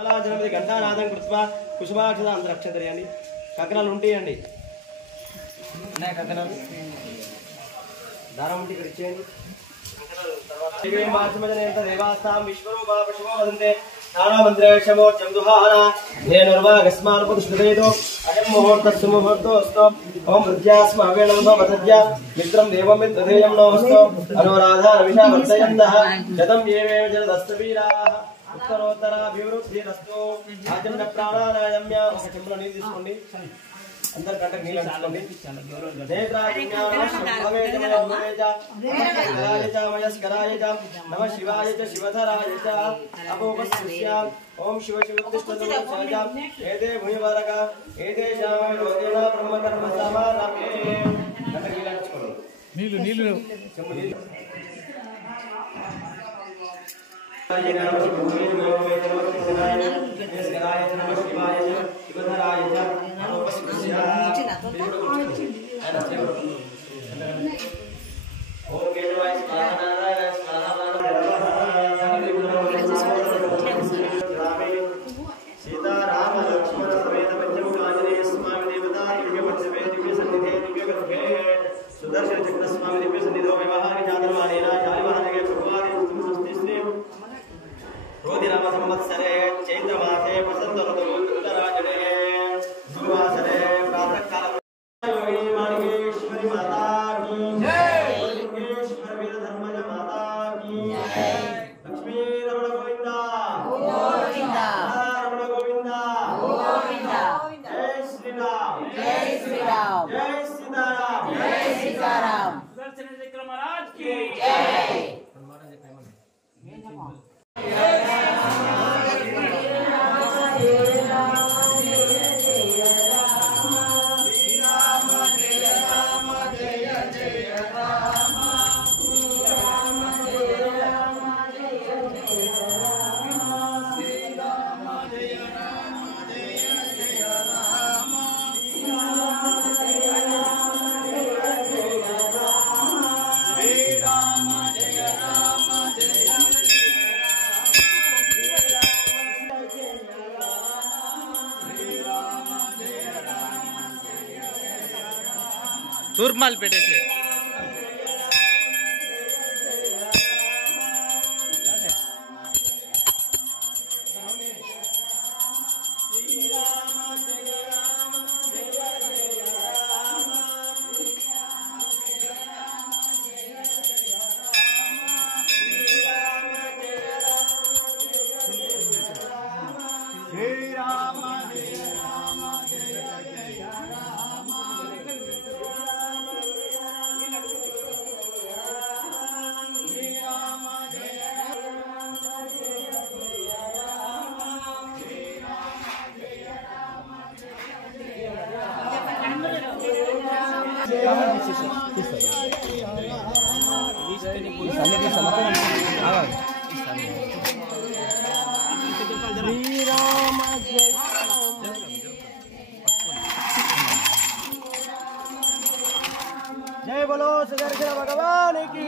घंटानादं कृत्वा कुसुमाक्षता अंतरक्षतरियांడి కంకణాలు ఉంటాయండి ఉన్నాయి కంకణాలు దారం ఉంటే ఇక్కడ ఇచ్చేయండి కంకణాలు తర్వాత శ్రీ మాసమజనేంత దేవాస్తాం విశ్వరూపా పశువో వదంతే నానామంత్రేషమో చందుహాన ధేనుర్వాగస్మాన్ పుష్పదేదో అయం ముహూర్తస్సు ముహూర్తోస్తు ఓం ప్రత్యాస్మ అవేళంతో వదజ్య మిత్రం దేవం మిత్రదేయం నోస్తు అనురాధా రవిషా వర్తయంతః శతం ఏవేవ జలదస్తవీరాః उत्तरोत्तराभिवृद्धिरस्तु आचमन प्राणायाम्य ఒక చెంబులో నీళ్ళు తీసుకోండి అందర్ గంటకి నీళ్ళు తీసుకోండి నమ శివాయ చ శివధరాయ చ అపోపస్యాం ఓం శివ శివోత్తిష్టోత్సవం ఏదే భూయవరక ఏదే శామ యోగేన బ్రహ్మ కర్మ సమానమే గంటకి నీళ్ళు తీసుకోండి నీళ్ళు చెంబు నీళ్ళు सीताराम लक्ष्मण समेत पंचमुखांजनेय स्वामी देवता दिव्य पंचमे दिव्य सन्निधे दिव्य गर्भे सुदर्शन चक्र स्वामी दिव्य सन्निधो व्यवहारि चादरवाणेन चालिवाहनगे भगवान् स्तुति रोधिराम संवत्सरे चैत्रमासे वसंत ऋतौ उत्तरायणे सुवासरे प्रातःकाल माणिकेश्वरी माता की जय लिंगेश्वर वीर धर्मज माता की जय लक्ष्मी रमण गोविंदा गोविंदा रमण गोविंदा गोविंदा जय श्री राम जय श्री राम जय सीताराम जय सीताराम दर्शन चक्र महाराज की जय तूर्माल पेटे से जय बोलो सदर्शन भगवान की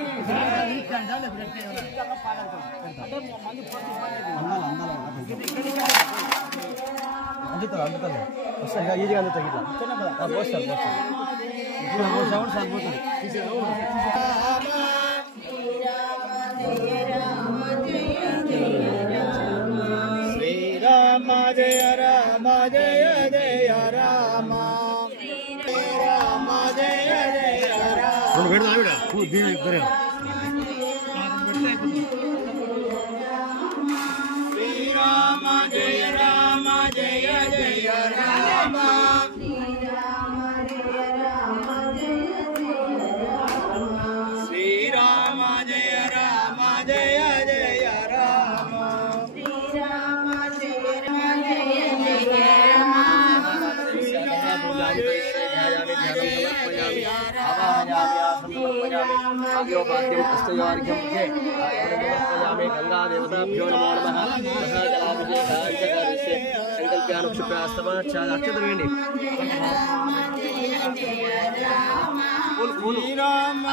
ఈజీగా అందుతుంది ఇట్లా పోస్తారు శ్రీరామ జయ రామ జయ జయ రామ రామ జయ జయ రామ శ్రీరామ జయ రామ జయ జయ రామ శ్రీరామ జయ రామ జయ జయ రామ శ్రీరామ జయ రామ జయ జయ गंगा देवताभ्यो नमो नमः संकल्प्यानुक्षिप्यास्तमाक्षतवेंडी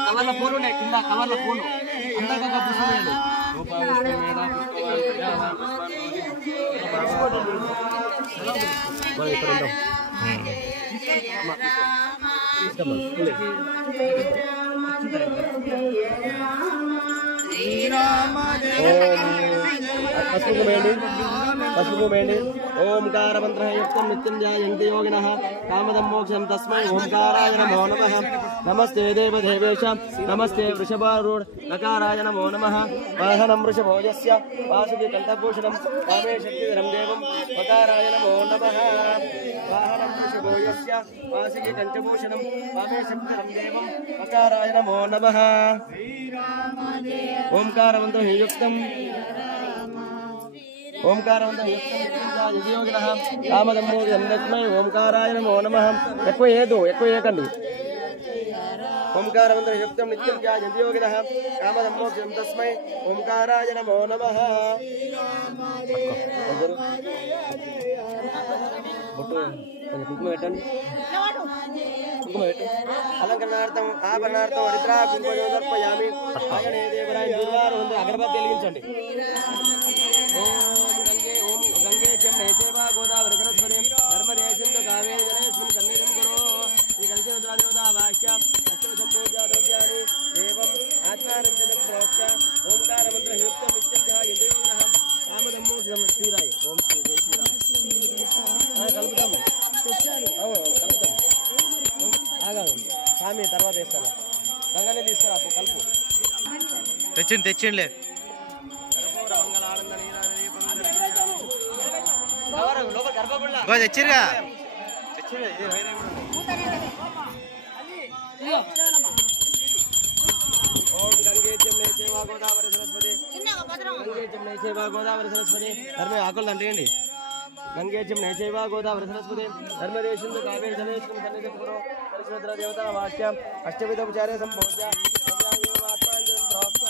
కవర్ల పూలు ఉన్నాయి కింద కవర్ల పూలు అందరికీ పుష్పం వేయండి రూపా పుష్పం మేధా పుష్పవాన్ ప్రజావాన్ పుష్పాన్ ओंकार मंत्र युक्तम नित्यं ध्यायन्ति योगिनः कामदं मोक्षं तस्मै ओंकाराय नमो नमः। नमस्ते देवदेवेश नमस्ते वृषभारूढ नकाराय नमो नमः। वाहनं वृषभोजस्य वासुकी कंठभूषणं कामे शक्तिधरं देवं वकाराय नमो नमः। वाहनं वृषभोजस्य वासुकी कंठभूषणं कामे शक्तिधरं देवं वकाराय नमो नमः। ओंकार मंत्र युक्तम ओंकारवंतं योगिनः कामदम्मोक्षं तस्मै ओंकाराय नमो नमः। ఎక్కువ ఏకండి ओंकारवंतं युक्तं नित्यं ध्यायन्ति योगिनः कामदम्मोक्षं तस्मै ओंकाराय नमो नमः। కుంకుమ పెట్టండి అలంకరణార్థం ఆభరణార్థం హరిద్రా కుంకుమ సమర్పయామి। ఆగనే దేవరాయ గురువారం అగరబత్తి వెలిగించండి। ओम गंगे जमुने चैवा गोदावरी सरस्वती नर्मदे सिंधु कावेरी जलेस्मिन् सन्निधिं कुरु। श्री कलशेश्वरा देवता वाक्या अष्टसंपूज्या द्रव्याणि एवं आत्मानंदं प्रोक्ष्य ओंकार मंत्र युक्तं नित्यं ध्यायन्ति योगिनः कामदम्मोक्षं श्रीराय ओम श्री जय श्रीराम కలుపుతాము కలుపుతాం ఆగాను స్వామి తర్వాత వేస్తాను గంగానే తీసుకురా కలుపు తెచ్చిండిలే తెచ్చిరుగా ओम गंगे जमुने चैवा गोदावरी सरस्वती गंगे जमुने चैवा गोदावरी सरस्वती धर्मे आकुल తండ్రియండి गंगे जमुने चैवा गोदावरी सरस्वती नर्मदे सिंधु कावेरी जलेस्मिन् सन्निधिं कुरु। कलशेश्वरा देवता वाक्या अष्टविधोपचारे संपूज्य आत्मानंदं प्रोक्ष्य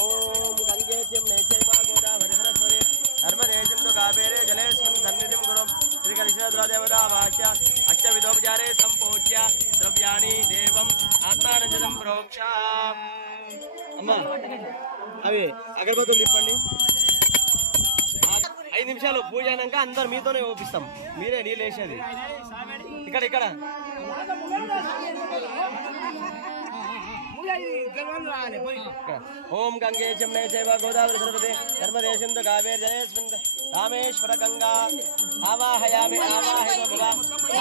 ओम गंगे जमुने चैवा गोदावरी सरस्वती नर्मदे सिंधु कावेरी जलेस्मिन् सन्निधिं कुरु। श्री कलशेश्वरा देवता वाक्या अष्टविधोपचारे संपूज्य द्रव्याणि देवं आत्मानंदं प्रोक्ष्य। అమ్మా అవి అగరబత్తులు తిప్పండి। 5 నిమిషాలు పూజ అయినాక అందరు మీతోనే ఓపిస్తాం మీరే నీళ్ళు వేసేది ఇక్కడ ఇక్కడ ओम गंगे जमुने चैवा गोदावरी सरस्वती नर्मदे सिंधु कावेरी जलेस्मिन् रामेश्वर गंगा आवाहयामि आवाहयतो भव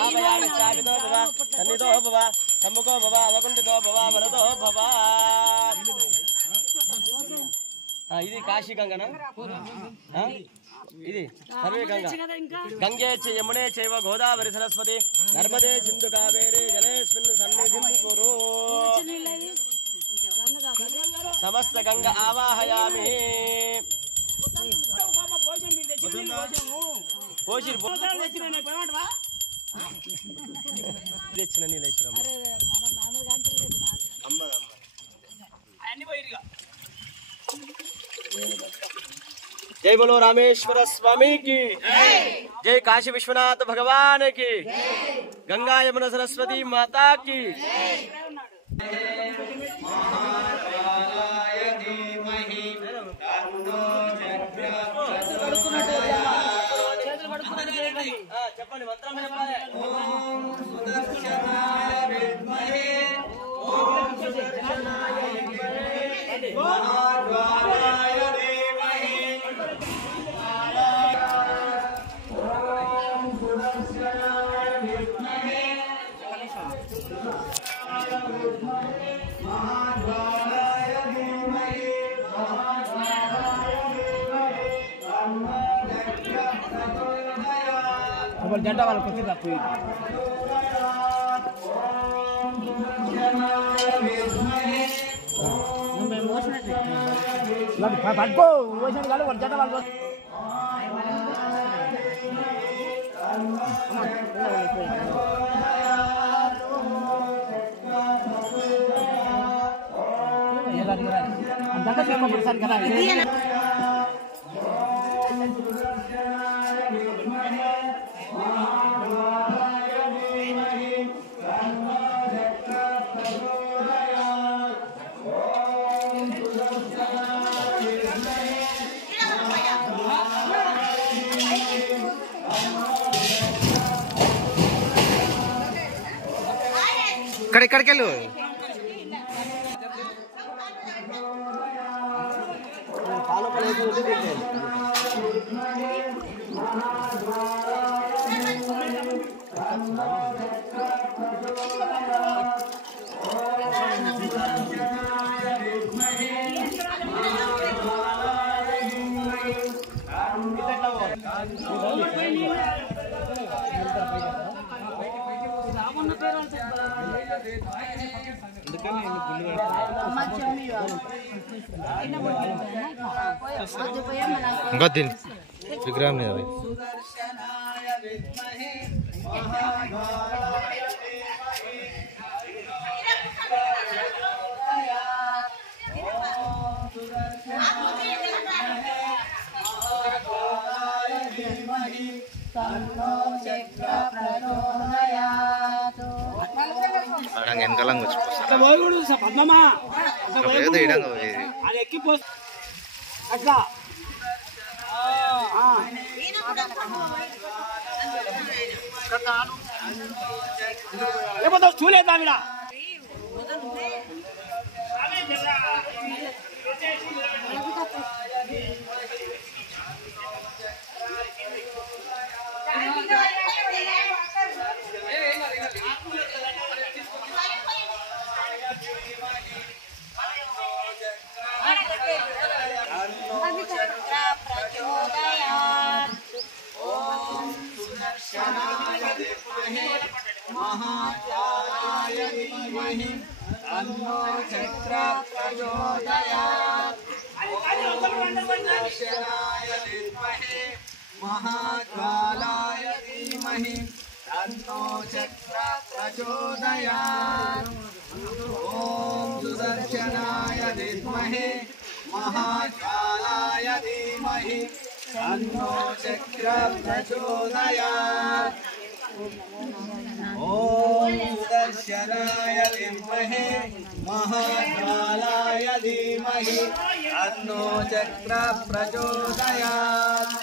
आवाहयामि स्थापितो भव सन्निधो भव सम्मुखो भव अवकुण्ठितो भव वरदो भव। ఇది కాశీ గంగనా ఇది సర్వే గంగా గంగే యమునే చైవ గోదావరి సరస్వతి నర్మదే సింధు కావేరి జలేస్మిన్ సన్నిధిం కురు। సమస్త గంగ ఆవాహయామి తెచ్చిన నీళ్ళేశ్వరం जय बोलो रामेश्वर स्वामी की जय काशी विश्वनाथ भगवान की गंगा यमुना सरस्वती माता की। చెప్పండి మంత్రం చెప్పాలి। ఓం సుదర్శనాయ విద్మహే ఓం సుదర్శనాయ ధీమహి మహాద్వారాయ ధీమహి ఓం సుదర్శనాయ విద్మహే మహాద్వారాయ ధీమహి జంట వాళ్ళకి వచ్చి తప్పు పట్టుకో ఓషన్ కాదు జంట వాళ్ళకి అంతా చెప్పబడతాను కదా ఇక్కడికి వెళ్ళు. ఇంకా దీన్ని విగ్రహం మీద వెనకాలం అట్లా ఏమో చూలేదా మీరు महाकालाय धीमहि तन्नो चक्र प्रचोदयात्। सुदर्शनाय विद्महे महाकालाय धीमहि तन्नो चक्र प्रचोदयात्। ओम सुदर्शनाय विद्महे महाकालाय धीमहि तन्नो चक्र प्रचोदयात्। ओम सुदर्शनाय विद्महे महाकालाय धीमहि तन्नो चक्र प्रचोदयात्।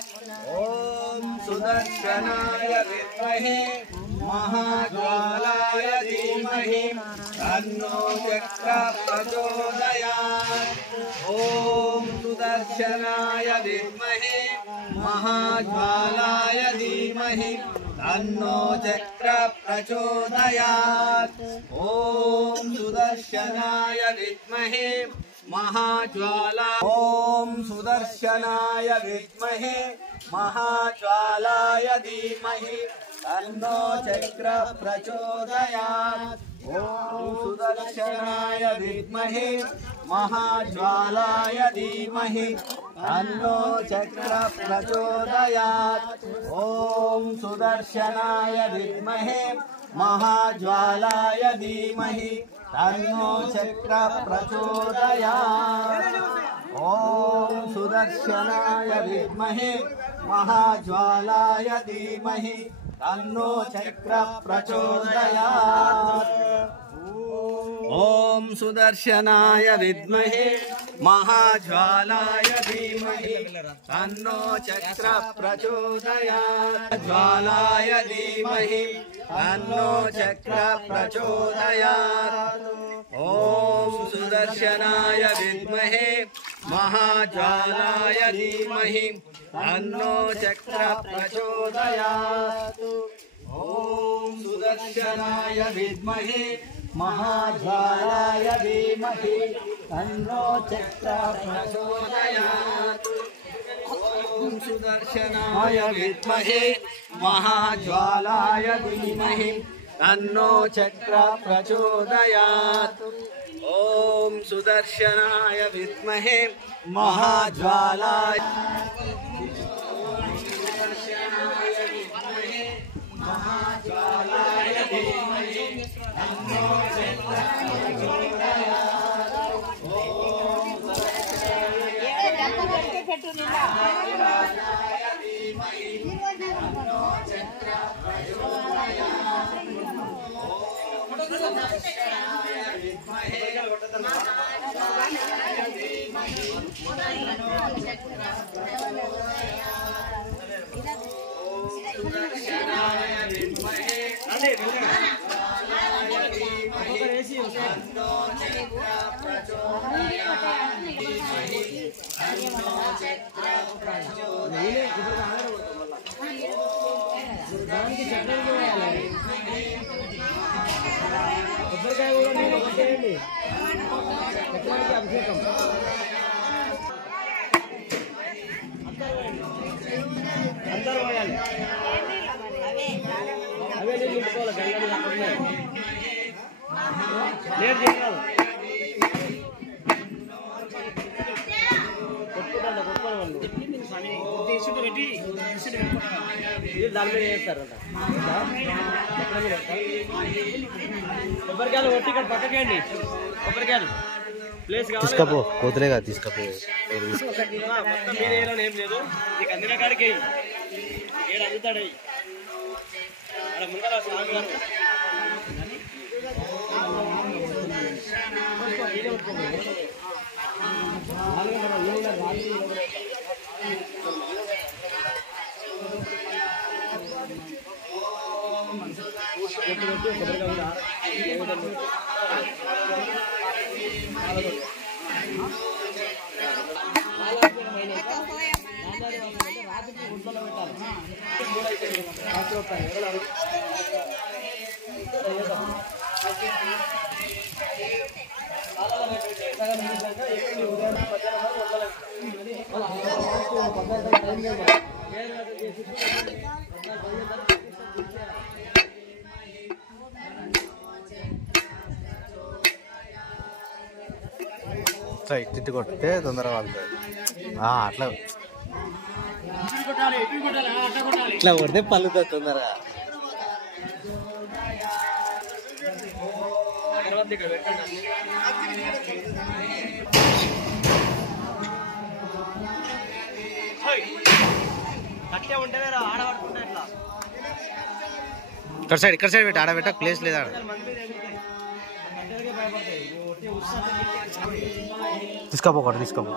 ओम सुदर्शनाय विद्महे महाकालाय धीमहि तन्नो चक्र प्रचोदयात्। ओम सुदर्शनाय विद्महे महाकालाय धीमहि तन्नो चक्र प्रचोदयात्। ओम सुदर्शनाय विद्महे महाज्वाला ओम सुदर्शनाय विद्महे महाज्वालाय धीमहि तन्नो चक्र प्रचोदयात्। ओम सुदर्शनाय विद्महे महाज्वालाय धीमहि तन्नो चक्र प्रचोदयात्। ओम सुदर्शनाय विद्महे महाज्वालाय धीमहि तन्नो चक्र प्रचोदयात्। ओम सुदर्शनाय विद्महे महाज्वालाय धीमहि तन्नो चक्र प्रचोदयात्। ओम सुदर्शनाय विद्महे महाज्वालाय धीमहि तन्नो चक्र प्रचोदयात्। ज्वालाय धीमहि तन्नो चक्र प्रचोदयात्। ओम सुदर्शनाय विद्महे महाज्वालाय धीमहि तन्नो चक्र प्रचोदयात्। ओम सुदर्शनाय विद्महे महाज्वालाय धीमहि तन्नो चक्र प्रचोदयात्। ओम सुदर्शनाय विद्महे महाज्वालाय धीमहि तन्नो चक्र प्रचोदयात्। ओम सुदर्शनाय विद्महे महाज्वालाय महाज्वालाय धीमहि तन्नो चक्र प्रचोदयात्। ओम सुदर्शनाय धीमहि तन्नो चक्र प्रचोदयात्। ओम सुदर्शनाय विद्महे महाज्वालाय धीमहि तन्नो चक्र प्रचोदयात्। అభిషేకం అందరూ పోయాలి అవే నేను నింపుకోవాలి లేట్ చేయాలి కొట్టుకుంటా కొట్టుకోవాలి దాని మీద వేస్తారంట కొబ్బరికాయలు కొట్టి ఇక్కడ పక్కకేయండి కొబ్బరికాయలు ప్లేస్ తీసుకపో కోతులేగా తీసుకపో మొత్తం మీద వేయాలని ఏం లేదు నీకు అందిన కాడికి ఏడు అందుతాడు అక్కడ ముందర సాగు గారు తిట్టి కొట్టితే తొందరగా వాళ్తుంది అట్లా ఇట్లా కొడితే పలుతుంది తొందరగా ఇక్కడ సైడ్ పెట్టి ఆడబెట్ట ప్లేస్ లేదా తీసుకోపో ఒకటి తీసుకోపో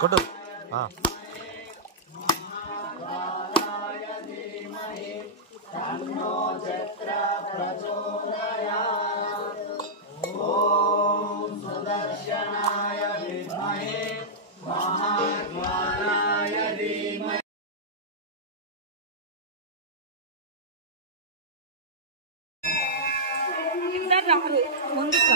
కొట్టు ముందుకు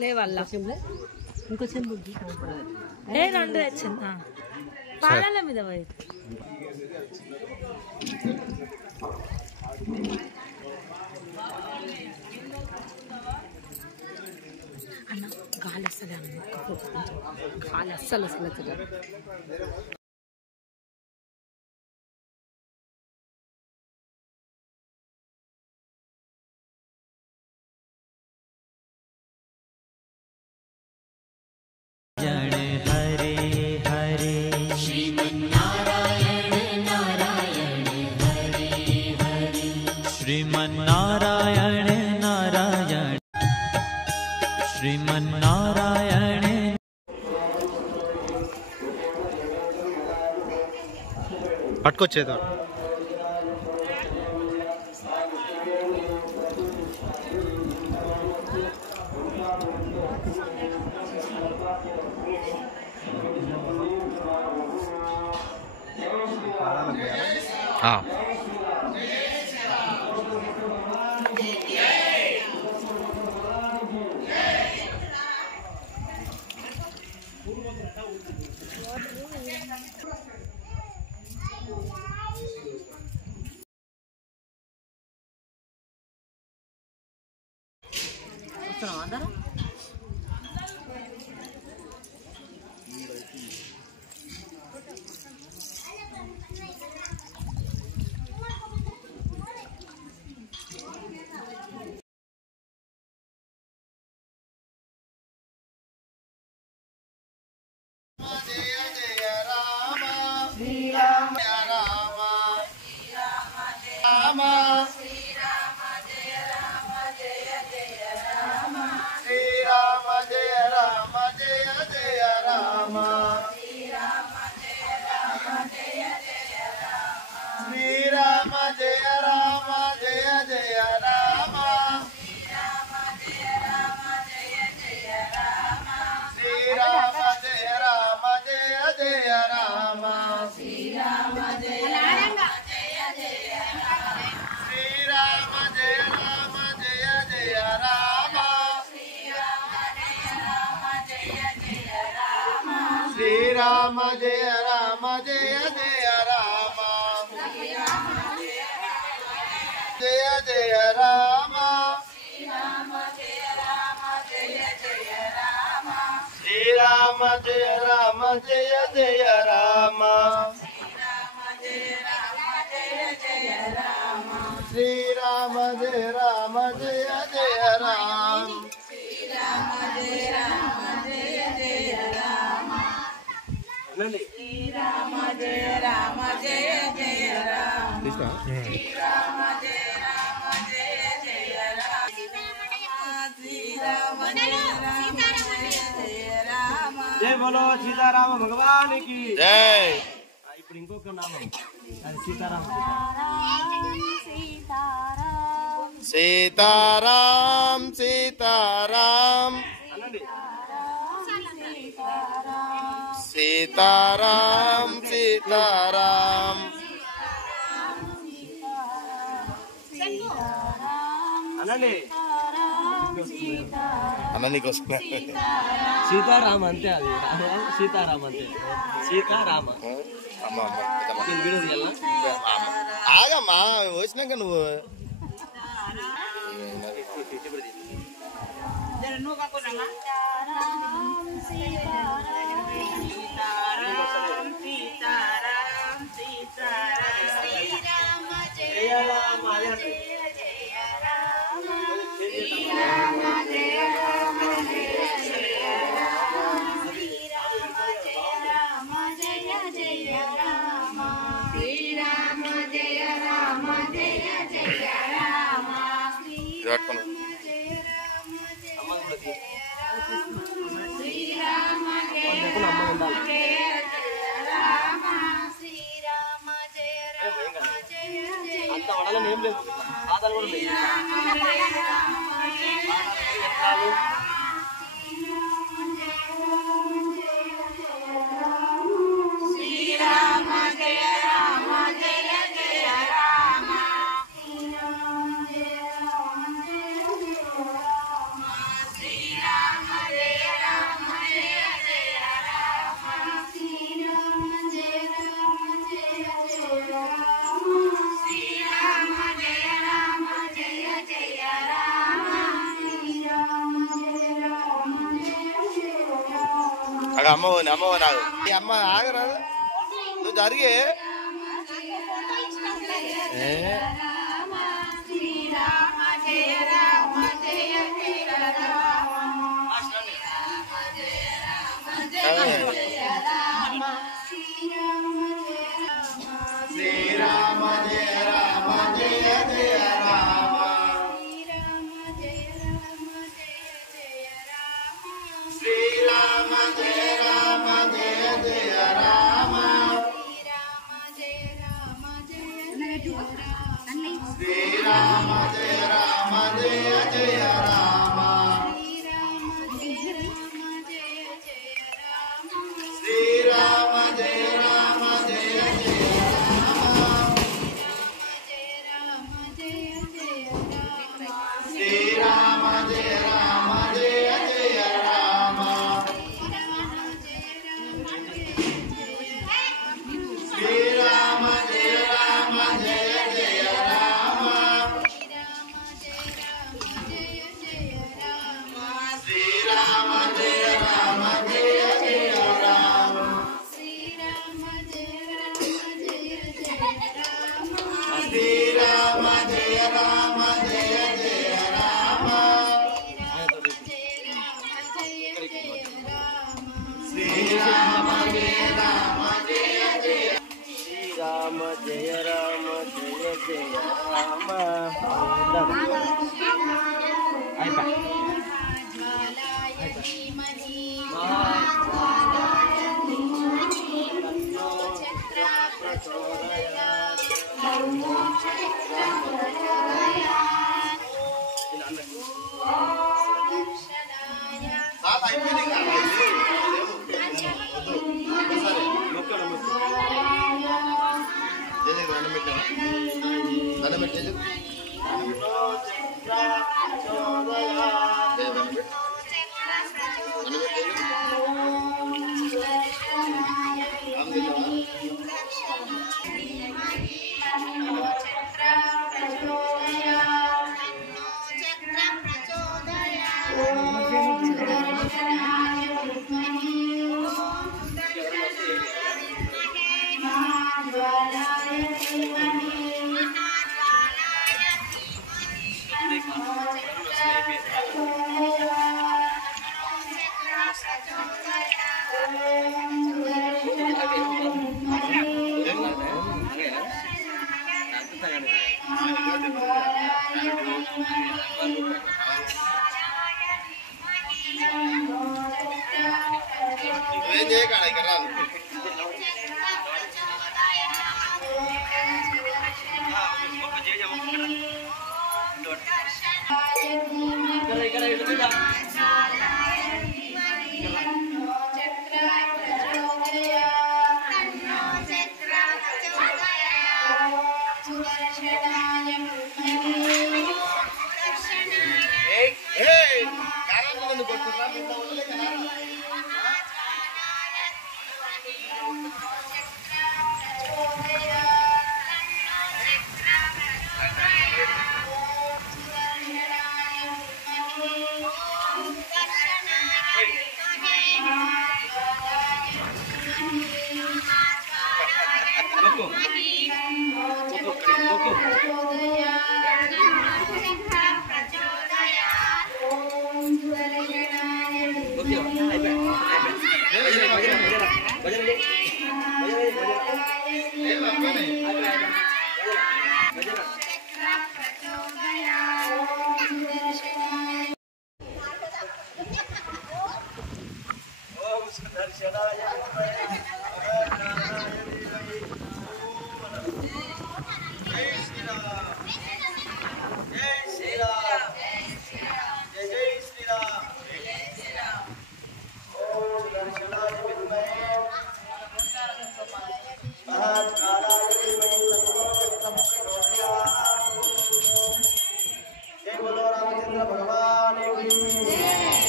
లేవల్ల ఇంకో చెంబు రెండు తెచ్చింది కాలాల మీద పోయి అన్న గాలి అస్సలే గాలి అస్సలు श्रीमन्नारायण नारायण श्रीमन्नारायण పట్టుకొచ్చేదా అందరూ శ్రీరామ జయ రామ జయ జయ రామ జయ జయ రామ శ్రీరామ జయ రామ జయ జయ రామ శ్రీరామ జయ రామ జయ జయ రామ శ్రీరామ జయ రామ జయ జయ రామ శ్రీరామ జయ రామ జయ జయ రామ శ్రీరామ జయ రామ జయ జయ రామ శ్రీరామ జయ రామ జయ జయ రామ శ్రీరామ జయ రామ జయ జయ రామ జై బోలో సీతారామ భగవానికి జై. ఇప్పుడు ఇంకొక నామం అది సీతారామ. సీతారాం సీతారాం సీతారాం సీతారాం అనండి అన్ననికి వస్తున్నా. సీతారాం అంతే, అది సీతారాం అంతే. సీతారామ ఆగమ్మా వచ్చినాక నువ్వు అంత వడాలని ఏం లేదు, ఆదాలు కూడా లేదు. శ్రీరామ జయ రామ జయ జయ రామ శ్రీరామ జయ రామ జయ జయ రామ శ్రీరామ జయ అమ్మవని నాకు ఈ అమ్మ ఆగరాదు నువ్వు జరిగే శ్రీరామ జయ రామ జయ జయ రామ శ్రీరామ జయ రామ జయ జయ రామ శ్రీరామ జయ రామ జయ జయ రామ శ్రీరామ జయ రామ జయ జయ శ్రీరామ జయ రామ జయ జయ రామ శ్రీరామ జయ రామ జయ జయ రామ శ్రీరామ జయ రామ జయ జయ రామ శ్రీరామ జయ రామ జయ జయ రామ శ్రీరామ జయ రామ జయ జయ శ్రీరామ జయ రామ జయ జయ రామ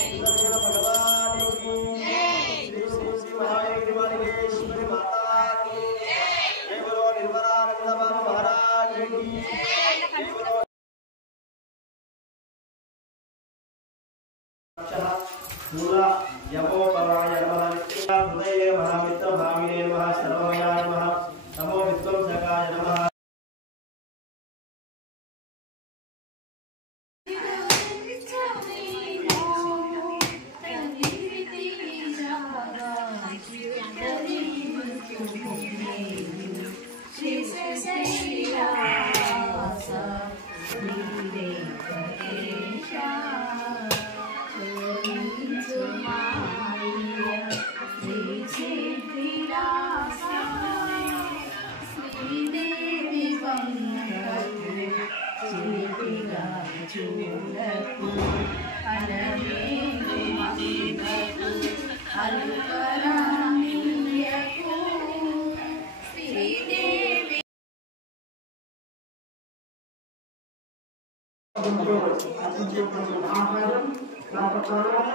भगवान की श्री श्री श्री महावीर वाली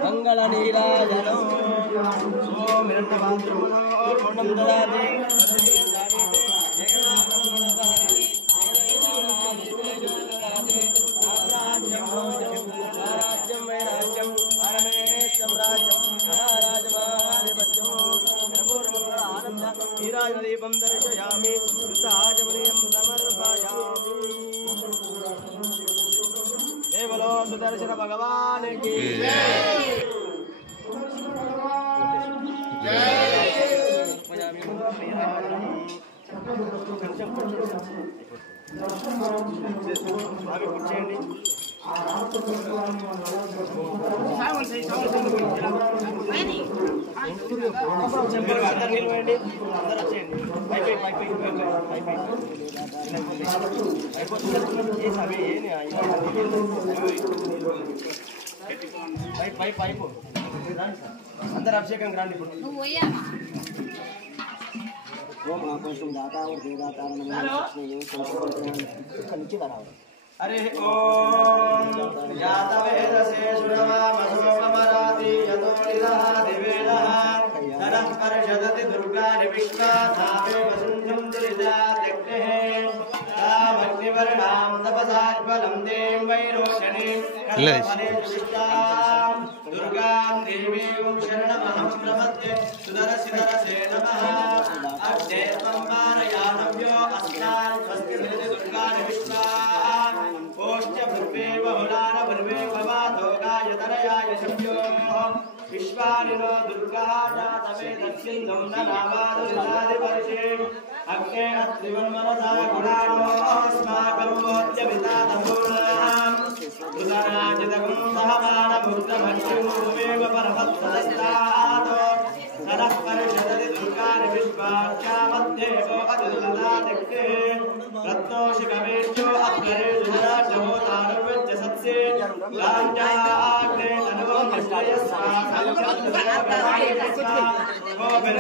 मंगल नीराजनो ओम हिरण्यवाद्रुमनो पूर्णं ददाति राज्यं वै राज्यं परमेश्वरं राज्यं महाराजमाधिपत्यं आनंद नीराजदीपं दर्शयामि सुताजमनीयं समर्पयामि। जय बोलो सुदर्शन भगवान की जय। अंदर अभिषेकం గ్రాండి నువ్వు పోయావా ఓం ఆపంసం దాతా और देवदाता अरे ओम यातवेदसे सुरवामसोपमराति यतोनिदः दिवेदः नरः परिषदति दुर्गानि विश्वाधावे वसुन्धं दुरिता त्यक्तेः तामग्निवर्णां तपसात्फलं दें वैरोचनीं कर्मफलेषुष्टां दुर्गां देवीं शरणमहं प्रपद्ये सुदर्शनरसे नमः अग्ने त्वं पारयानव्यो अस्मान् स्वस्ति दुर्गानि विश्वा बहुलान भर्वे भवातो गायतनयाय शम्योः विश्वानिनो दुर्गा जातवेदस्यन्दं न नावादुरितादिवर्षे अग्ने अत्रिवन्मनसा गुणाणोऽस्माकं मोद्यमितातमूलाम् उदराजितकं सहमानभूतमक्षिमूमेव परमत्सदस्तात् नरः परिषदति दुर्गानि विश्वाख्यामध्येवो अतिदुरितादिक्ते रत्नोषिकवेष्यो अग्रेषु जराजमोतानुवच्च सत्से लाञ्जाग्ने तनुवो निश्चयस्वा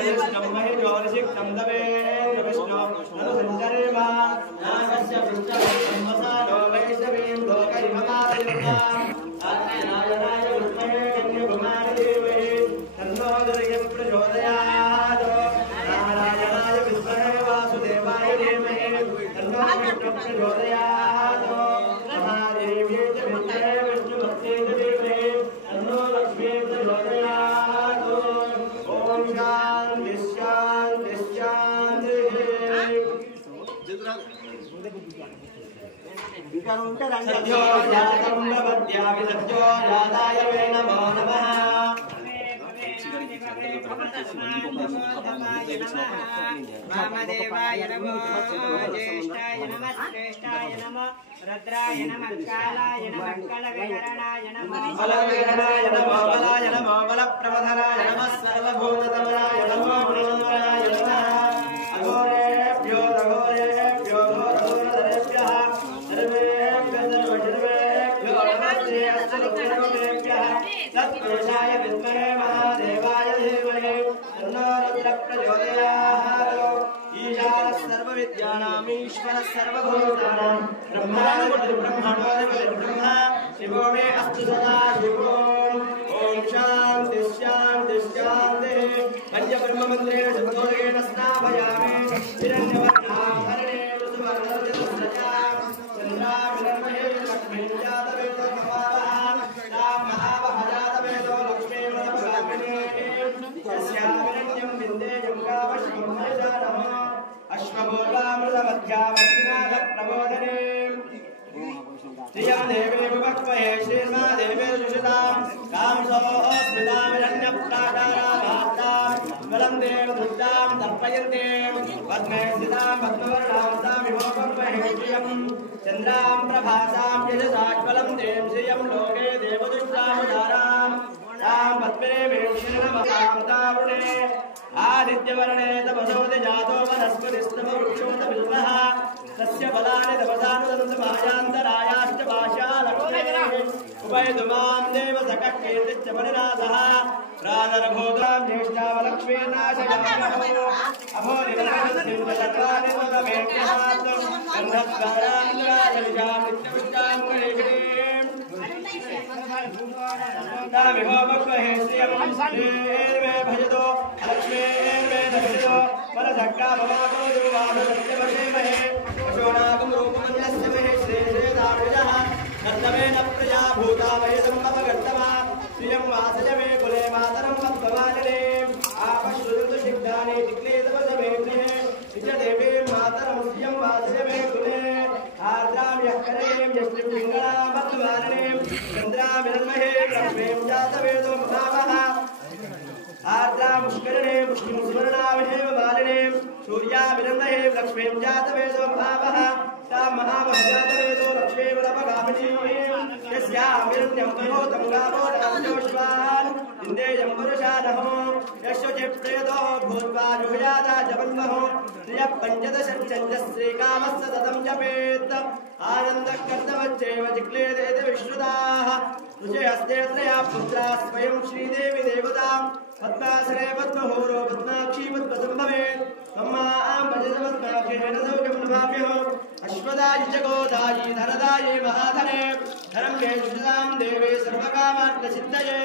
विष्णं महिजोरिषिक्तं दवेन विष्णो अनुसञ्चरेम नागस्य पृष्ठवसानो वैष्णवीं लोकैवमादयन्ताम् आज्ञानाय विद्महे कन्याकुमारी देवै तन्नो दुर्गं प्रचोदयात् नारायणाय विद्महे वासुदेवाय धीमहि तन्नो विष्णुः प्रचोदयात् महादेव्यै च विद्महे विष्णुभक्त्यै च धीमहि तन्नो लक्ष्मी प्रचोदयात्। ॐ शान्ति शान्ति शान्तिः। सद्यो जातं प्रपद्यामि सद्यो जाताय वै नमो नमः। वामदेवाय नमो ज्येष्ठाय नमः श्रेष्ठाय नमः रुद्राय नमः कालाय नमः कलविहरणाय नमः बलविहरणाय नमो बलाय नमो बलप्रवधनाय नमः सर्वभूततमनाय नमो गुणवराय नमः। अघोरेभ्यो अघोरेभ्यो घोरघोरधरेभ्यः सर्वेभ्यो सर्वशर्वेभ्यो नमस्ते अस्तुभ्यः तत्पुरुषाय विद्महे महादेवाय धीमहि तन्नो रुद्रः प्रचोदयात्। ईशानः सर्वविद्यानाम् ईश्वरः सर्वभूतानां ब्रह्मा शिवो मे अस्तु सदा शिवो। ॐ शान्ति शान्ति शान्तिः। पञ्चब्रह्ममन्त्रेण शब्दोदकेन स्नापयामि हिरण्यवर्णां हरिणेन सुवर्णरजतस्रजां चन्द्राभिर्महे लक्ष्मीं जातवेदो भवान् तां महावहजातवेदो लक्ष्मीर्वरभगामिनीः यस्यामिरण्यं विन्देयं कामश्वं महिषानः अश्वपूर्वामृतमध्यामग्निनाथप्रबोधने श्रियं देवी विभक्महे श्रीर्मा देवी सुषितां कांसोः स्मितामिरण्यप्राकाराभात्तां बलं देवी तमेव दृष्टां तर्पयन्ते पद्मे स्थितां पद्मवर्णां तामिहोपमहेश्रियं चन्द्रां प्रभासां यजसाज्वलं दें श्रियं लोके देवदुष्टामुदारां तां पद्मे मेक्षिणमतां तावृणे आदित्यवर्णे तपसोदि जातो वनस्पतिस्तववृक्षोत विश्वः तस्य बलानि तपसानुदन्तमायान्तरायाश्च भाषालक्ष्मीः उपैदुमां देव सकः कीर्तिश्च परिराधः प्राणरघोदां ज्येष्ठावलक्ष्मीर्नाशयामहो अभोनिरमणसिंहचर्वाणि त्वमेकमात् गन्धद्वारान्द्राललिषां नित्यपुष्टां गणेशीम् तामिहोपक्वहे श्रियं श्रीर्मे भजतो लक्ष्मीर्मे दर्शितो मनसक्काममातो दुर्वादसत्यवशेमहे पशूनागं रूपमन्यस्य महे श्रीश्रेदारुजः नर्तमेन प्रजा भूता वयसम्भवगर्तमा श्रियं वासज मे कुले मातरं पद्मवालिने आपश्रुतु शिग्धानि चिक्लेतवसमेग्निः निजदेवीं मातरं श्रियं वासज मे कुले आर्द्रां यः करें यश्रिं पिङ्गळां पद्मवालिनीं चन्द्रामिरन्महे लक्ष्मीं जातवेदो महावः आर्द्रां पुष्करिणीं पुष्टिं सुवर्णामहेव मालिनीं सूर्यामिरन्महे लक्ष्मीं जातवेदो महावः तां महावः जातवेदो लक्ष्मीवरपगामिनीं यस्यामिरण्यं प्रभोतं गावो नामजोष्वान् इन्देयं पुरुषानहो यश्वचिप्रेदो भूत्वा जुहुयाता जपन्महो श्रियः पञ्चदशश्चन्द्रश्रीकामस्य सततं जपेत् आनन्दकर्तवच्चैव जिक्लेदेति विश्रुताः तुझे हस्ते त्रया पुत्रा स्वयं श्रीदेवी देवतां पद्मासने पद्महोरो पद्माक्षी पद्मसम्भवे तम्मां भजतपद्माक्षेण सौख्यं नमाम्यहम् अश्वदायि च गोदायि धनदायि महाधने धनं मे सुषदां देवे सर्वकामार्थसिद्धये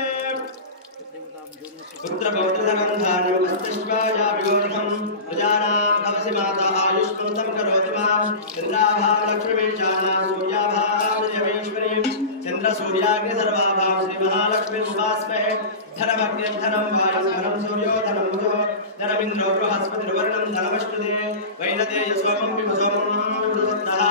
पुत्रपौत्रधनं धान्यमस्तश्वायाभिगोर्धं प्रजानां भवसि माता आयुष्मन्तं करोति मां चन्द्राभां लक्ष्मीशाना सूर्याभां जयमेश्वरीं चन्द्रसूर्याग्नि सर्वाभां श्रीमहालक्ष्मीर्वास्महे धनमग्निं धनं वायुं धनं सूर्यो धनं बुधो धनमिन्द्रो बृहस्पतिर्वर्णं धनमश्नुते वैनतेय सोमं विभसोमं बृहत्तः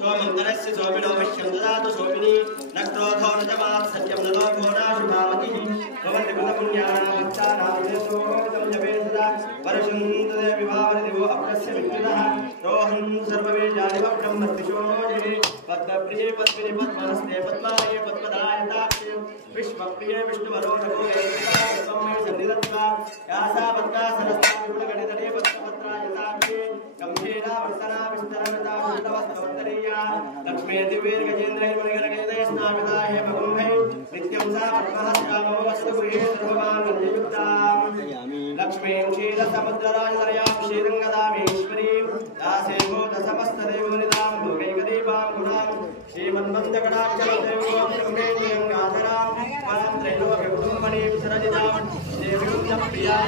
सोमं धनस्य सोमिनो मह्यं ददातु सोमिनी न क्रोधो न च मात्सर्यं न लोभो नाशुभामतिः भवन्ति कृतपुण्यानां वत्सानां यशोदं जपे सदा वर्षं तदेव विभावरिदिवो अप्रस्य विद्युतः रोहं सर्ववेदानि वक्रं वर्तिशोजिनि पद्मप्रिये पद्मिनि पद्महस्ते पद्मालये पद्मदायताक्षे विश्वप्रिये विष्णुवरो रघुरे सन्निधत्वा यासा पद्मा सरस्ता विपुलगणितले पद्मपत्रायताक्षे गम्भीरा वर्तना विस्तरमता विष्णवस्तवर्तनीया लक्ष्मी दिव्यैर्गजेन्द्रैर्मणिगणगणितैः स्नापिता हे भगुम्भै नित्यं सा पद्महस्तामो वसतु गृहे सर्वमाङ्गल्ययुक्ताम् लक्ष्मीं क्षीरसमुद्रराजतनयां श्रीरङ्गदामेश्वरीं दासेवो दशमस्तदेवनिदां भोगैकदीपां गुणां श्रीमन्मन्दकटाक्षरदेवो ब्रह्मेन्द्रियङ्गाधरां पात्रैलोक्यकुटुम्बनीं सरजितां देवीं प्रियां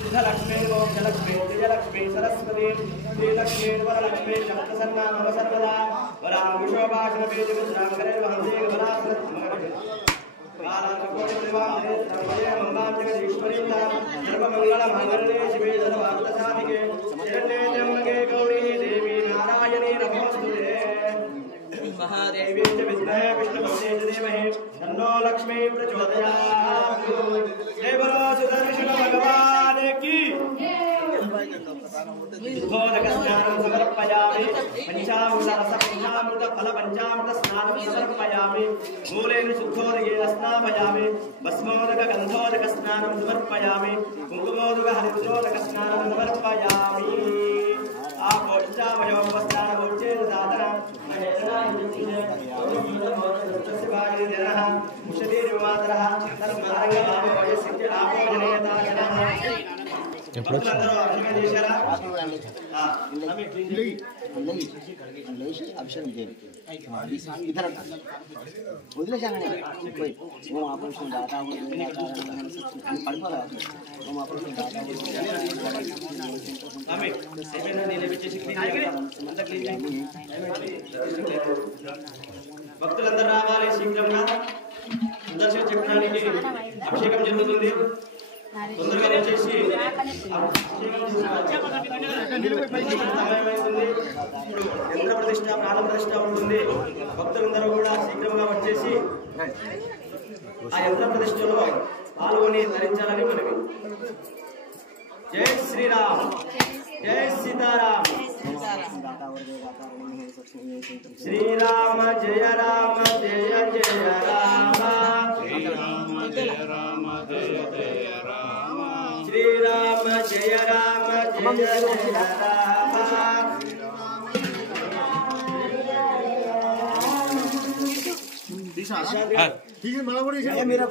सिद्धलक्ष्मीं मोक्षलक्ष्मीं विजयलक्ष्मीं सरस्वतीं श्रीलक्ष्मीं वरलक्ष्मीं शब्दसन्नां मम सर्वदा वरां विशोभाषणवेदिमुद्राङ्गरे वहन्ते सर्वमङ्गलमाङ्गल्ये शिवे सर्वार्थसाधिके शरण्ये त्र्यम्बके गौरी देवी नारायणी नमोस्तुते महादेवी च विद्महे विष्णुपत्नी च धीमहि तन्नो लक्ष्मी प्रचोदयात्। जय बोलो सुदर्शन भगवान की। शुद्धोदकस्नानं समर्पयामि पंचामृतफलपञ्चामृतस्नानं समर्पयामि मूलेन शुद्धोदकेन स्नापयामि भस्मोदकगन्धोदकस्नानं समर्पयामि कुङ्कुमोदकहरिद्रोदकस्नानं समर्पयामि आपोष्टामयोपस्नानमोच्चेन साधनं महेन्द्रनायः मुषतीर्वादरः तन्मार्गमावयस्य आपोजनयतागणः అభిషేకం చేయండి ఇద్దరు వదిలేశాను ఓం ఆపరేషన్ దాతా పడిపోదా ఓం ఆపరేషన్ దాతా భక్తులందరూ రావాలి శీఘ్రంగా సుదర్శన చక్రానికి అభిషేకం జరుగుతుంది తొందరగా వచ్చేసి యంత్ర ప్రతిష్ట ప్రాణ ప్రతిష్ట ఉంటుంది భక్తులందరూ కూడా శీఘ్రంగా వచ్చేసి ఆ యంత్ర ప్రతిష్టలో పాల్గొని ధరించాలని మనవి जय श्री राम जय सीताराम श्री राम जय राम जय जय राम श्री राम जय राम जय जय राम श्री राम जय राम जय जय राम ठीक है मला बोली मेरा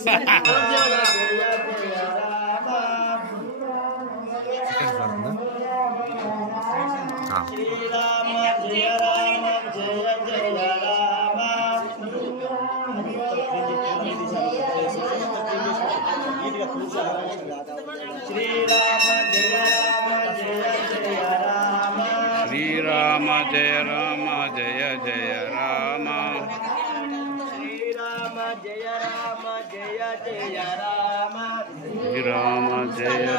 श्री राम जय राम जय जय राम श्री राम जय राम जय जय राम श्री राम जय राम जय जय राम श्री राम जय राम जय जय राम श्री राम जय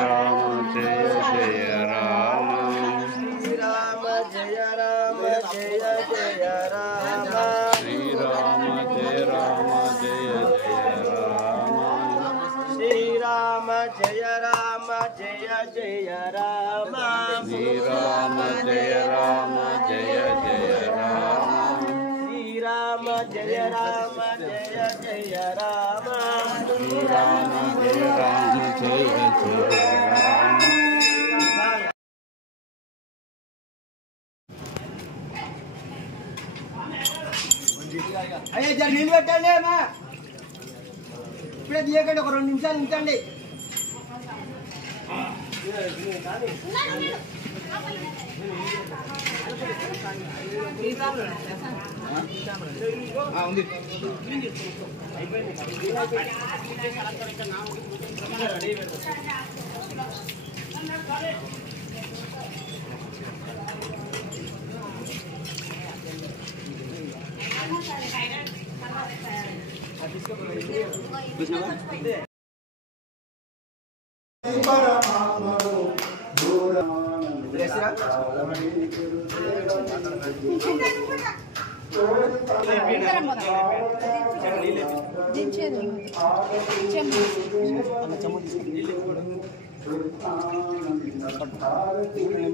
राम जय जय राम श्री राम जय राम जय जय राम श्री राम जय राम जय जय राम श्री राम जय राम जय जय राम श्री राम जय राम जय जय राम श्री राम जय राम जय जय राम श्री राम जय राम जय जय राम అయ్యా జర నీళ్ళు పెట్టండి అమ్మా ఇప్పుడే తీయకండి ఒక 2 నిమిషాలు ఉంచండి ఉంది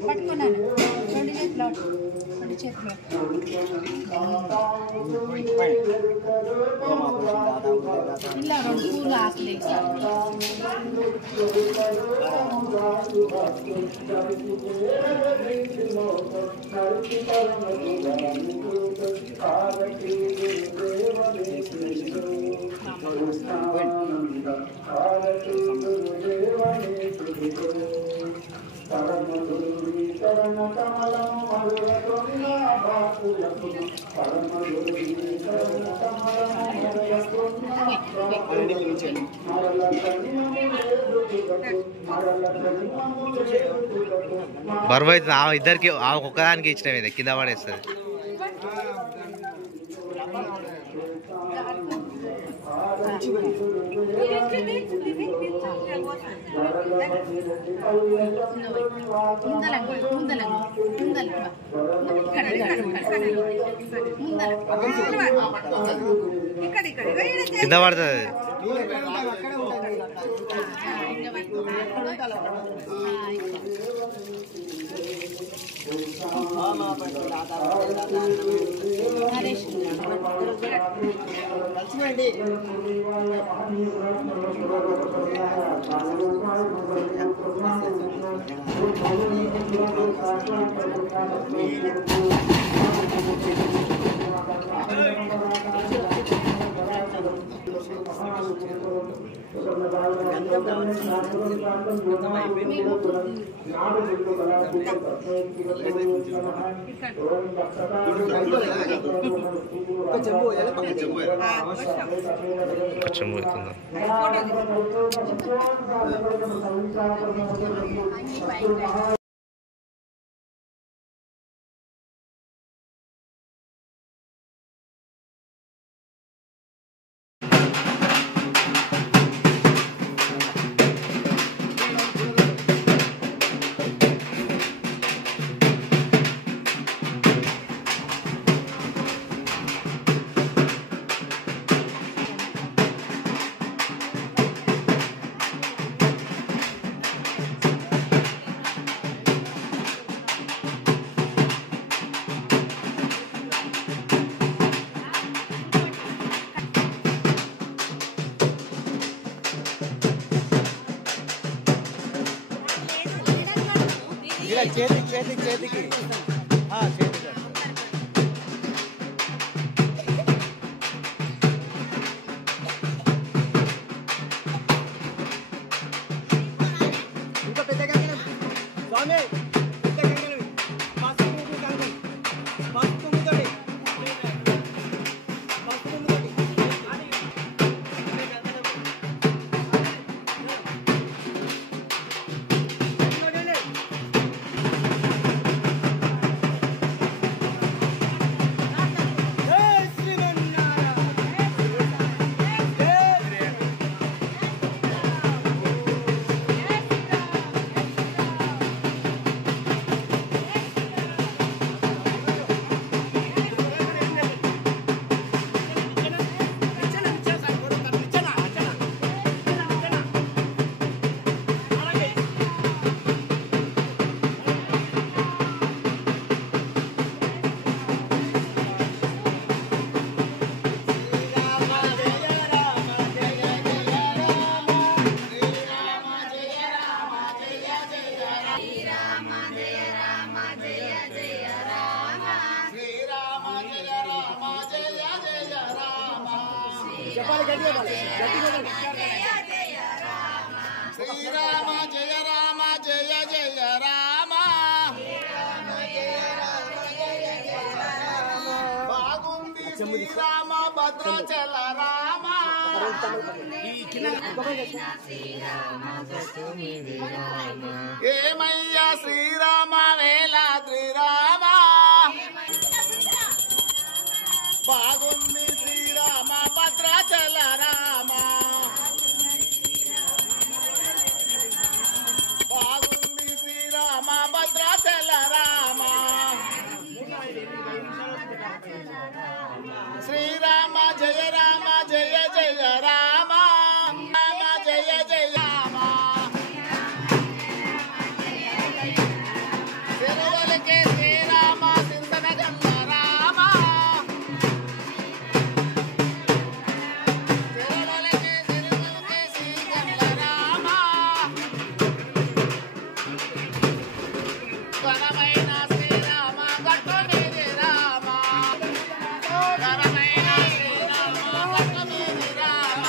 పట్టుకున్నాను 2 చేతులు 2 చేతులు ఇలా 2 పూలు ఆకులు బరువు అయితే ఇద్దరికి ఒక్కదానికి ఇచ్చినవి ఇది కింద పడేస్తుంది కింద పడుతుంది కొంచెం పోతుందా ఇలా చేతికి చేతికి చేతికి చేతికి ఇంకా పెద్ద కంకణం స్వామి పెద్ద కంకణం పసుపు కంకణం పసుపు ముద్దడి పసుపు ముద్దడి శ్రీరామ జయ రామ జయ జయ రామ బాగుంది శ్రీరామ భద్రాచల రామ ఏమయ్యా శ్రీరామ వేలాద్రి రామ బాగుంది శ్రీరామ భద్రాచల రామ బాగుంది శ్రీరామ భద్రాచల రామ శ్రీరామ జయ రామ జయ జయ రామ రామ జయ జయ రామ తిరువలకే శ్రీరామ సింధన గంగ రామ తిరువలకే శ్రీగంగ రామ ఘనమైన శ్రీరామ గట్టు మీది రామ ఘనమైన శ్రీరామ గట్టు మీది రామ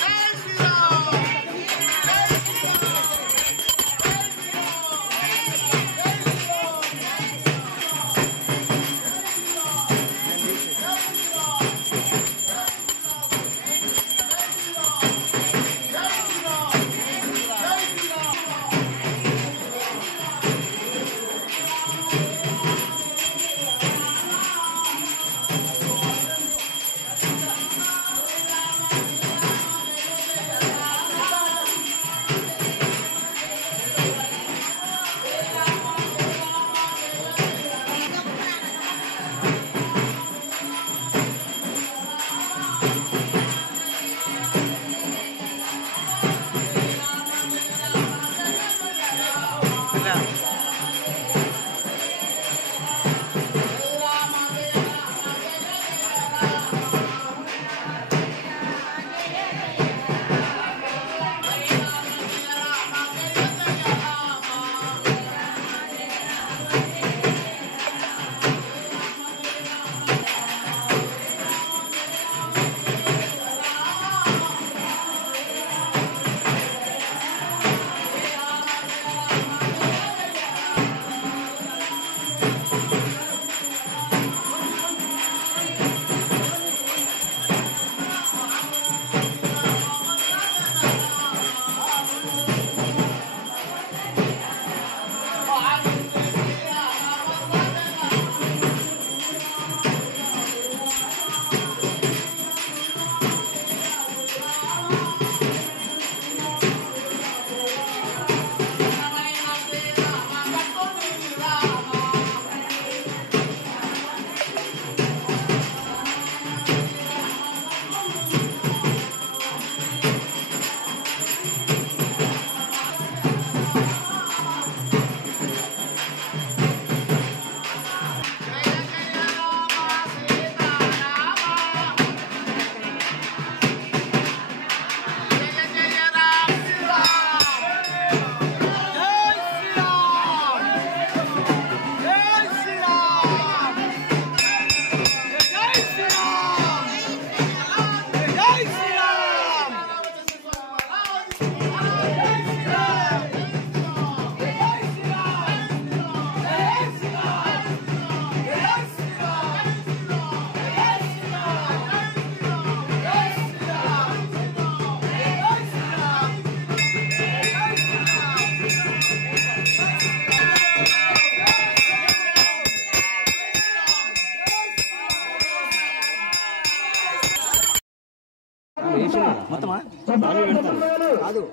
జై శ్రీరామ్ జై శ్రీరామ్ జై శ్రీరామ్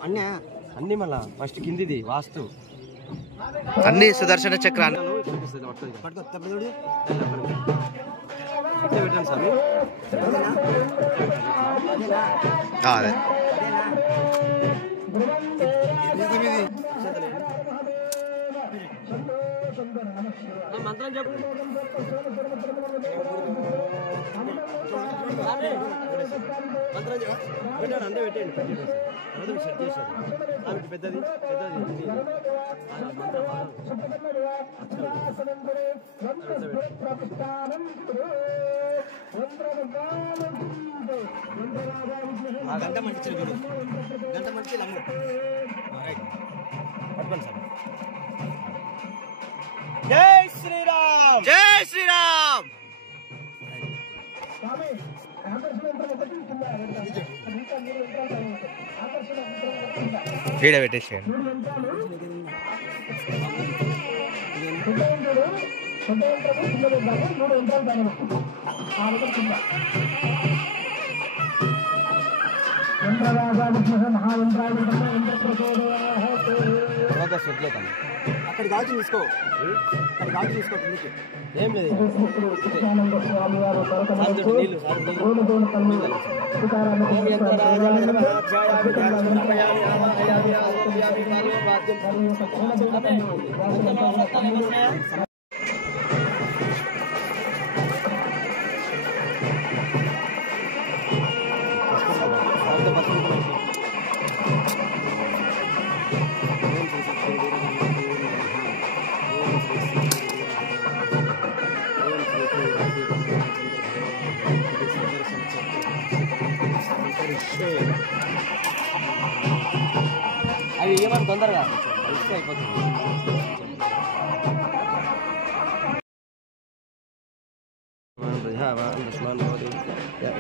అన్ని మళ్ళా ఫస్ట్ కిందిది వాస్తు అన్ని సుదర్శన చక్రాలు పెట్టండి సార్ అదే మంత్రం చెప్పు పెట్టాడు అంతే పెట్టండి సెట్ చేశారు దానికి పెద్దది మంత్రం గంట మంచి చూడు గంట మంచి పట్టుకోండి సార్ జై శ్రీరామ్ జై శ్రీరామ్ ఈడ పెట్టేసాను అక్కడ గాజు తీసుకో ఏం లేదు అవి ఏమని తొందరగా ఇస్తే అయిపోతుంది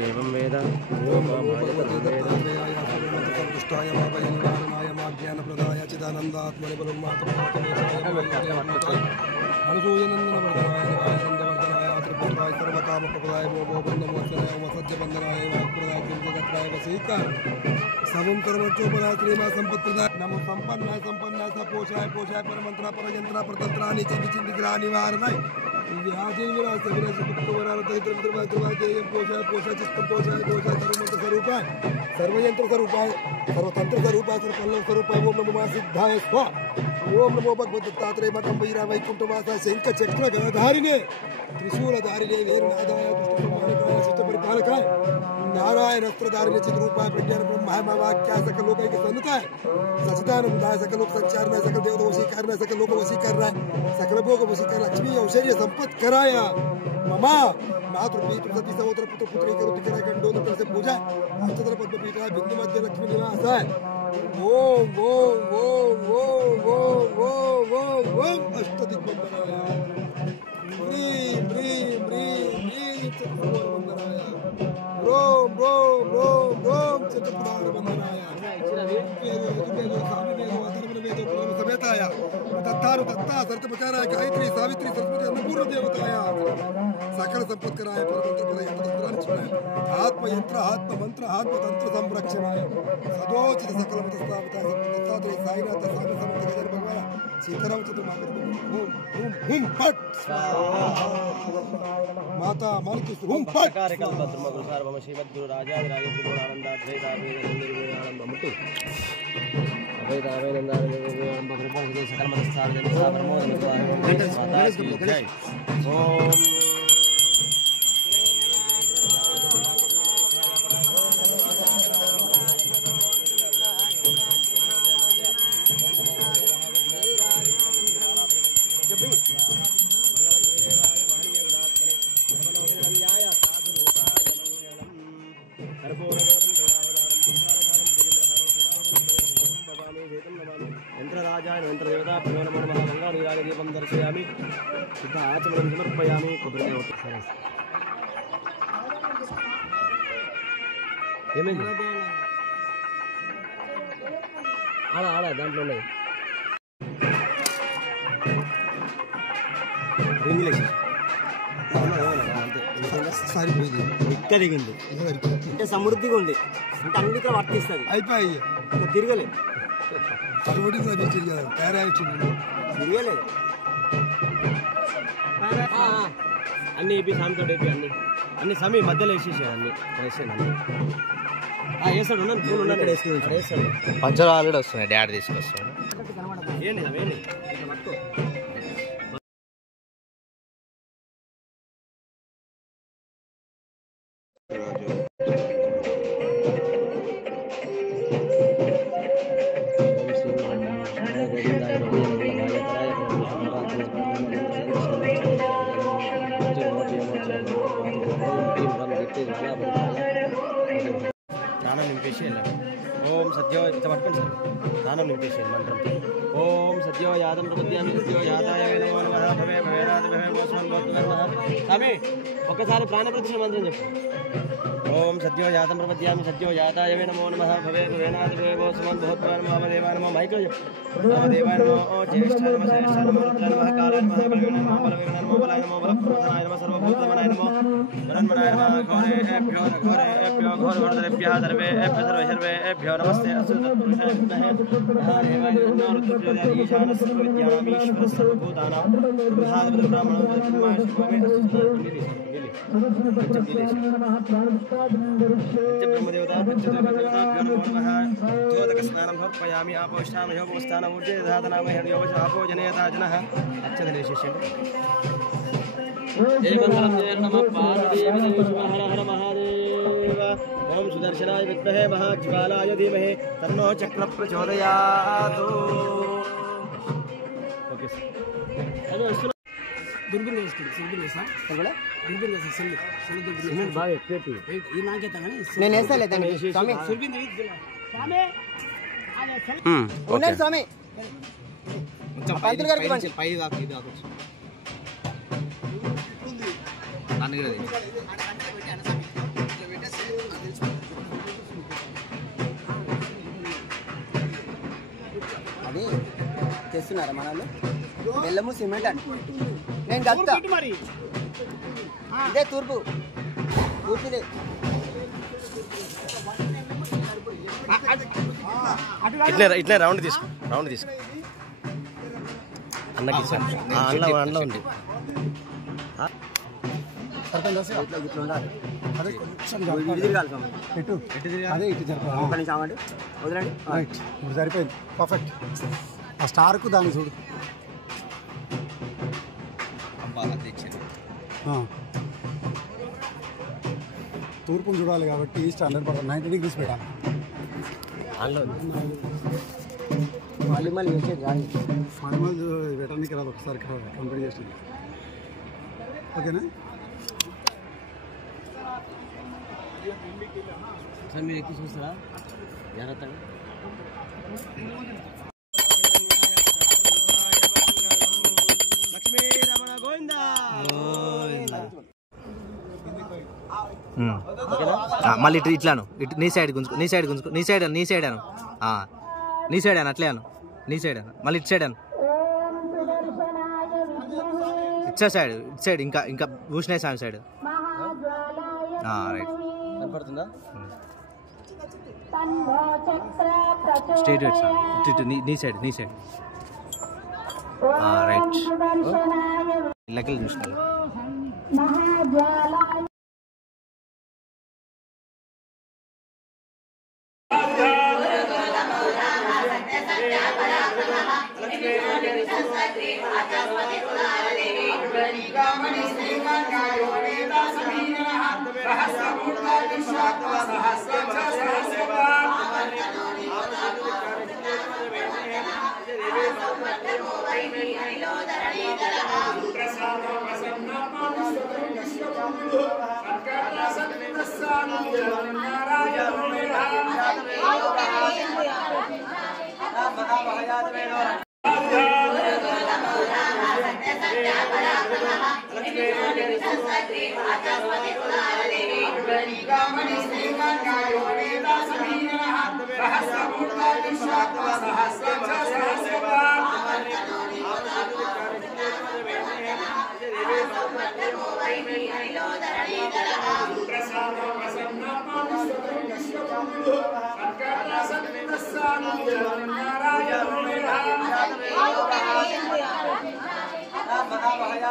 ఏం వేద सबम कर्मचोपरात्रिमा संपत्प्रदाय नमो संपन्नाय पोषाय परमंत्रा परयंत्रा प्रतंत्रानि चिंतिग्रह निवारणाय विहाजिन विराज विराज कुक्तवरार तरित्र मित्रवादेयं पोषाय चित्तं पोषाय सर्वमंत्र स्वरूपाय सर्वयंत्र स्वरूपाय सर्वतंत्र स्वरूपाय सर्वपल्लव स्वरूपाय ओम नमो सिद्धाय स्वा ओम नमो भगवते दत्तात्रेय मठं वैरा वैकुंठवासा शंख चक्र गदाधारिणे त्रिशूलधारिणे वीरनादाय दुष्टसंहारकाय शिष्टपरिपालकाय नारायण अस्त्रधारिणे चिद्रूपाय प्रज्ञान ब्रह्माय महावाक्याय सकल लोकैक सन्नुताय सचिदानंदाय सकल लोक संचारणाय सकल देवता वशीकरणाय सकल लोक वशीकरणाय सकल भोग वशीकर लक्ष्मी ऐश्वर्य संपत कराय ममा मातृपीठ सती सहोदर पुत्र पुत्री करुति कराय गंडोदर से पूजा अष्टदल पद्मपीठाय बिंदु मध्य लक्ष्मी निवासाय ओम ओम ओम ओम ओम ओम ओम ओम अष्टदिग्बंधनाय ह्रीं ह्रीं ह्रीं ह्रीं चतुर्वंदनाय रोम रोम रोम रोम चतुर्बार वंदनाय समेताय दत्तारु दत्ता सरतपचाराय गायत्री सावित्री सरस्वती अन्नपूर्ण देवताय सकल संपत्कराय परमंत्र परयंत्रांचनाय आत्मयंत्र आत्ममंत्र आत्मतंत्र संरक्षणाय सदोचित सकल मतस्थापिताय दत्तात्रेय साईनाथ स्वामी समर्थ गजर भगवान सीताराम चतुर्मागर ओम ओम हुम फट माता मालिकी हुम फट कार्यकल्प धर्मगुरु सार्वभौम श्रीमद्गुरु राजाधिराज त्रिगुणानंदाद्वैताद्वैतानंद मुट्टि अद्वैताद्वैतानंद परिपूर्ण सकल मतस्थापिताय जय ओम यंत्रदेवता प्रणव नमः गंगानीराजि दीपं दर्शयामि शुद्ध आचमनं समर्पयामि కొబ్బరికాయ కొట్టారు ఏమైంది ఆడ దాంట్లో ఉన్నది రింగ్ లేసి అంతే సరిపోయింది ఇక్కడ దిగింది అంటే సమృద్ధిగా ఉంది అంటే అన్నిటికీ వర్తిస్తుంది అయిపోయి ఇంకా తిరగలేదు తయారయ్యింది తిరగలేదు అన్ని వేపి సామితో వేపి అన్ని సమీ మధ్యలో వేసేసాడు అన్ని వేసాడు వేసాడు ఉన్నాను ఫోన్ ఉన్నాను వేస్తాడు పంచర్ ఆల్రెడీ వస్తున్నాయి డాడీ తీసుకొస్తాడు ఏంటి అవేంటి పట్టుకో స్నానం నింపేసి వెళ్ళాడు ఓం సత్యో పట్టుకోండి సార్ స్నానం నింపేసి మంత్రం ఓం సత్యో యాదం ప్రపద్యామి సత్యో యాదాయ నమో నమః భవే భవేనాథ భవే మోస్మన్ భవతు స్వామి ఒక్కసారి ప్రాణప్రతిష్ఠ మంత్రం చెప్పు ఓం సత్యో యాదం ప్రపద్యామి సత్యో యాదాయ నమో నమః భవే భవేనాథ భవే మోస్మన్ భవతు వామదేవాయ నమో మైక్లో చెప్పు వామదేవాయ నమో జ్యేష్ఠాయ నమః శ్రేష్ఠాయ నమో రుద్రాయ నమః కాలాయ నమః బలవేనాయ నమో బలవేనాయ నమో బలాయ నమో బలప్రదాయ నమః సర్వభూతమనాయ నమో వరన్మనాయ నమః ఘోరేభ్యో ఘోరేభ్యో ఘోరఘోరదరేభ్యः సర్వేభ్యः సర్వేభ్యో నమస్తే అస్తు తత్పురుషాయ విద్మహే మహాదేవాయ నమో రుద్రప్రచోదయాత్ ఈశానः సర్వవిద్యానామీశ్వరः సర్వభూతానాం బ్రహ్మాదిపతి బ్రాహ్మణో బ్రహ్మాయ శుభమే అస్తు బ్రహ్మదేవతా పంచదేవతాభ్యో నమో నమః ధోదకస్నానం సమర్పయామి ఆపోష్టామయోపస్థానమూర్జేధాతనామహ్యయోపచాపోజనేతా జనః అచ్చదలేశేషం జయ మంగళం జయ నమః పార్వతీదేవి హర హర మహాదేవ ఓం సుదర్శనాయ విద్మహే మహాజ్వాలాయ ధీమహి తన్నో చక్ర ప్రచోదయాత్ ఓకే సార్ దుర్బిన్ వేస్తాడు సిల్బిన్ వేసా కూడా దుర్బిన్ వేసా సిల్బిన్ బాగా ఎక్కువ ఈ నాకేత కానీ నేను వేస్తాలే దానికి స్వామి సిల్బిన్ స్వామి ఉన్నాడు స్వామి పంతులు గారికి పై దాకా ఇది దాకొచ్చు అది చేస్తున్నారా మన వాళ్ళు బెల్లము సిమెంట్ అండి నేను కలుపుతా ఇదే తూర్పు తూర్పుదే ఇట్లా రౌండ్ తీసుకో అన్నకి అన్న ఉంది ఇట్లా ఉండాలి అదే కొంచెం అదే ఇటు జరపాలి ఒక నిమిషం ఆగండి వదలండి రైట్ ఇప్పుడు సరిపోయింది పర్ఫెక్ట్ ఆ స్టార్కు దాన్ని చూడు తూర్పును చూడాలి కాబట్టి ఈస్ట్ 100% 90 degrees పెట్టాలి మళ్ళీ వేసేది కాదు మళ్ళీ పెట్టడానికి రాదు ఒకసారి కంప్లీట్ చేసింది ఓకేనా సార్ మీరు ఎక్కి చూస్తారా జాగ్రత్తగా లక్ష్మీ రమణ గోవింద మళ్ళీ ఇట్లాను ఇటు నీ సైడ్ గుంజుకో నీ సైడ్ అను అట్లే అను నీ సైడ్ అను మళ్ళీ ఇటు సైడ్ అను ఇటు సైడ్ ఇంకా భూషణ స్వామి సైడ్ రైట్ కనపడుతుందా స్ట్రైట్ ఇటు నీ సైడ్ రైట్ ఇళ్ళకి చూసుకోవాలి Harilodarani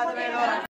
नारायण